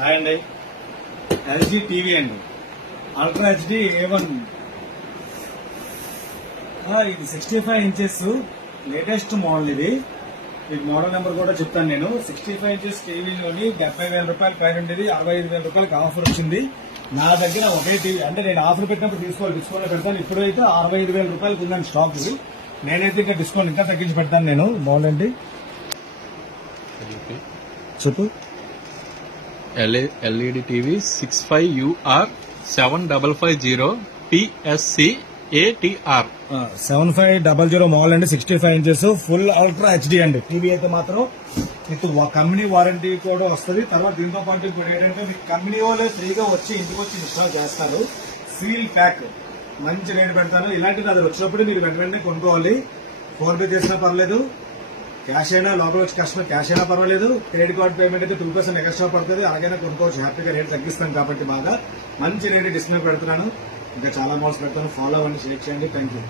Hi అండి. LG TV అండి, ultra HD A1. ఇది 65 ఇంచెస్ లేటెస్ట్ మోడల్. ఇది మీకు మోడల్ నెంబర్ కూడా చెప్తాను నేను. 65 ఇంచెస్ టీవీలోని 70,000 రూపాయలు పైన ఉండేది, 65,000 రూపాయలకి ఆఫర్ వచ్చింది. నా దగ్గర ఒకే టీవీ, అంటే నేను ఆఫర్ పెట్టినప్పుడు తీసుకోవాలి, డిస్కౌంట్ లో పెడతాను. ఇప్పుడైతే 65,000 రూపాయలకి ఉందండి స్టాక్. నేనైతే ఇంకా డిస్కౌంట్ ఇంకా తగ్గించి పెడతాను నేను. మోడల్ అండి, చెప్పు. LED TV 65UR 7550 PSC ATR 7500 model అండి, 65 ఇంచెస్ ఫుల్ అల్ట్రా హెచ్డి అండి. టీవీ అయితే మాత్రం విత్ కంపెనీ వారంటీ కూడా వస్తుంది. తర్వాత దీంతో పాటు ఇప్పుడు ఏంటంటే మీకు కంపెనీ వాళ్ళే ఫ్రీగా వచ్చి ఇంటికి వచ్చి ఇన్స్టాల్ చేస్తారు. సీల్ ప్యాక్ మంచి రేట్ పెడతాను. ఇలాంటిది అది వచ్చినప్పుడు మీరు వెంటనే కొనుక్కోవాలి. ఫోన్ పే చేసినా పర్లేదు, క్యాష్ అయినా, లోపల వచ్చి కస్టమర్ క్యాష్ అయినా పర్వాలేదు. క్రెడిట్ కార్డ్ పేమెంట్ అయితే 2% ఎక్స్ట్రా పడుతుంది. అలాగైనా కొనుక్కోవచ్చు, హ్యాపీగా రేట్ తగ్గిస్తాను కాబట్టి బాగా మంచి రేట్ డిస్ప్లే పెడుతున్నాను. ఇంకా చాలా మోడల్స్ పెడతాను. ఫాలో అవ్వండి, షేర్ చేయండి. Thank you.